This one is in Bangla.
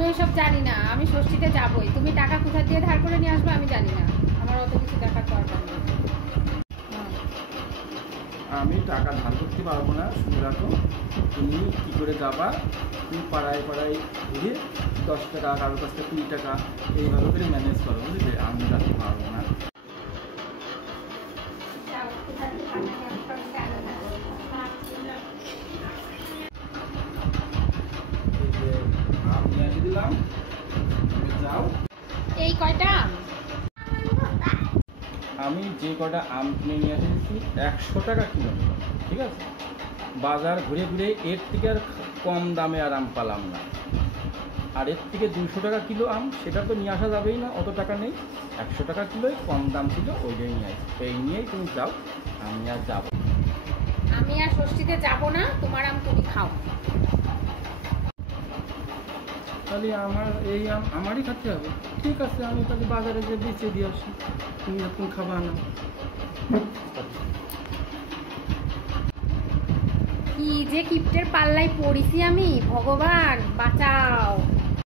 আমি ওসব জানি না, আমি ষষ্ঠীতে যাবই। তুমি টাকা কোথা দিয়ে ধার করে নিয়ে আসবে আমি জানি না, আমার অত কিছু দেখার দরকার নেই। আমি টাকা ধার করতে পারবো না, শুনে রাখো। তুমি কী করে যাবা, তুমি পাড়ায় পাড়ায় ঘুরে 10 টাকা, কারোর কাছ থেকে 20 টাকা এইভাবে করে ম্যানেজ করো, বুঝলে? আমি যাতে পারবো না। আম নিয়ে এসে দিলাম, যাও। এই কয়টা আমি যে কটা আম কিনে নিয়ে এসেছি 100 টাকা কিলো, ঠিক আছে? বাজার ঘুরে ঘুরে এর থেকে আর কম দামে আর আম পালাম না। আর এর থেকে 200 টাকা কিলো আম, সেটা তো নিয়ে আসা যাবেই না, অত টাকা নেই। 100 টাকা কিলোই কম দাম ছিল, ওইটাই নিয়ে আসি। এই নিয়েই তুমি যাও, আমি আর যাবো। আমি আর ষষ্ঠীতে যাব না, তোমার আম তুমি খাও। তাহলে আমার এই আম আমারই খাতে হবে? ঠিক আছে, আমি তাহলে বাজারে যে বেঁচে দিয়ে আসি, তুমি এখন খাবা না। কি যে কিপ্টের পাল্লায় পড়িছি আমি, ভগবান বাঁচাও।